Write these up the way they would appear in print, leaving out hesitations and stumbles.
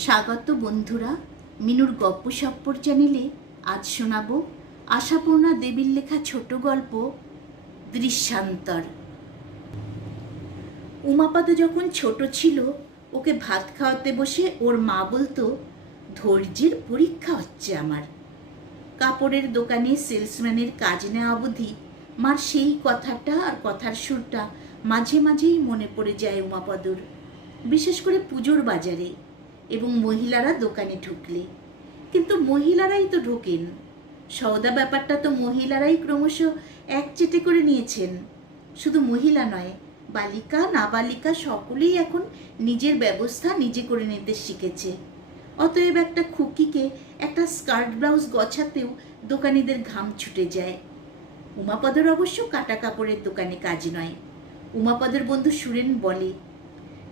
স্বাগত বন্ধুরা, মিনুর গপ্প সপ্পর চ্যানেলে আজ শোনাবো আশাপূর্ণা দেবীর লেখা ছোট গল্প দৃশ্যান্তর। উমাপদ যখন ছোট ছিল ওকে ভাত খাওয়াতে বসে ওর মা বলতো, ধৈর্যের পরীক্ষা হচ্ছে আমার। কাপড়ের দোকানে সেলসম্যানের কাজ নেওয়া অবধি মার সেই কথাটা আর কথার সুরটা মাঝে মাঝেই মনে পড়ে যায় উমাপদর, বিশেষ করে পুজোর বাজারে এবং মহিলারা দোকানে ঢুকলে। কিন্তু মহিলারাই তো ঢোকেন, সওদা ব্যাপারটা তো মহিলারাই ক্রমশ একচেটে করে নিয়েছেন। শুধু মহিলা নয়, বালিকা নাবালিকা সকলেই এখন নিজের ব্যবস্থা নিজে করে নিতে শিখেছে। অতএব একটা খুকিকে একটা স্কার্ট ব্লাউজ গছাতেও দোকানিদের ঘাম ছুটে যায়। উমাপদর অবশ্য কাটা কাপড়ের দোকানে কাজ নয়। উমাপদর বন্ধু সুরেন বলে,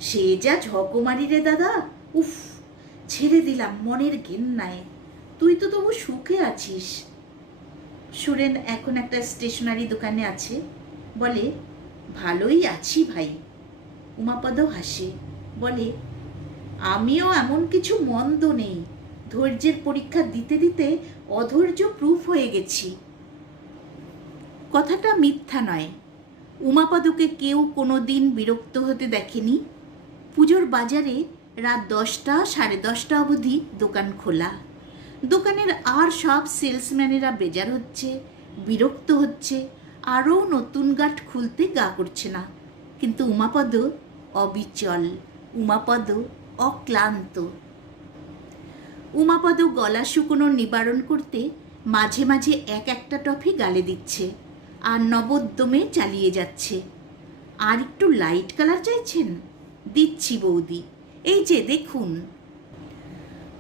সে যা ঝকমারি রে দাদা, উফ, ছেড়ে দিলাম মনের ঘেন্নায়, তুই তো তবু সুখে আছিস। সুরেন এখন একটা স্টেশনারি দোকানে আছে, বলে, ভালোই আছি ভাই। উমাপদ হাসে, বলে, আমিও এমন কিছু মন্দ নেই, ধৈর্যের পরীক্ষা দিতে দিতে অধৈর্য প্রুফ হয়ে গেছি। কথাটা মিথ্যা নয়। উমাপদকে কেউ কোনো দিন বিরক্ত হতে দেখেনি। পুজোর বাজারে রাত 10টা, 10:30 অবধি দোকান খোলা। দোকানের আর সব সেলসম্যানেরা বেজার হচ্ছে, বিরক্ত হচ্ছে, আরও নতুন গাঁট খুলতে গা করছে না। কিন্তু উমাপদ অবিচল, উমাপদ অক্লান্ত। উমাপদ গলা শুকোনোর নিবারণ করতে মাঝে মাঝে একটা টফি গালে দিচ্ছে আর নবোদ্যমে চালিয়ে যাচ্ছে। আর একটু লাইট কালার চাইছেন? দিচ্ছি বৌদি, এই যে দেখুন।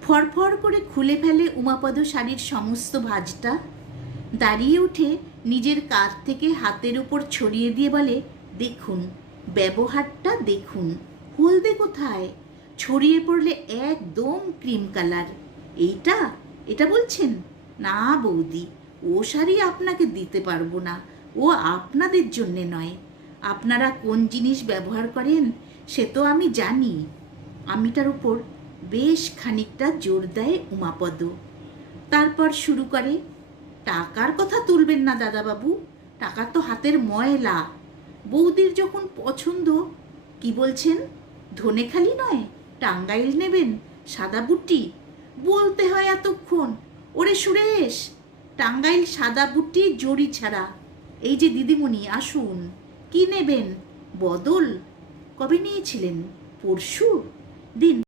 ফরফর করে খুলে ফেলে উমাপদ শাড়ির সমস্ত ভাঁজটা, দাঁড়িয়ে উঠে নিজের কাঁধ থেকে হাতের উপর ছড়িয়ে দিয়ে বলে, দেখুন, ব্যবহারটা দেখুন, হলদে কোথায়, ছড়িয়ে পড়লে একদম ক্রিম কালার। এটা বলছেন? না বৌদি, ও শাড়ি আপনাকে দিতে পারবো না, ও আপনাদের জন্যে নয়। আপনারা কোন জিনিস ব্যবহার করেন সে তো আমি জানি। আমিটার উপর বেশ খানিকটা জোর দেয় উমাপদ। তারপর শুরু করে, টাকার কথা তুলবেন না দাদাবাবু, টাকা তো হাতের ময়লা। বৌদির যখন পছন্দ, কি বলছেন, ধনেখালি নয়, টাঙ্গাইল নেবেন, সাদা বুটি, বলতে হয় এতক্ষণ, ওরে সুরেশ, টাঙ্গাইল সাদা বুটি জড়ি ছাড়া। এই যে দিদিমণি আসুন, কি নেবেন? বদল? কবে নিয়েছিলেন? পরশু? দিন।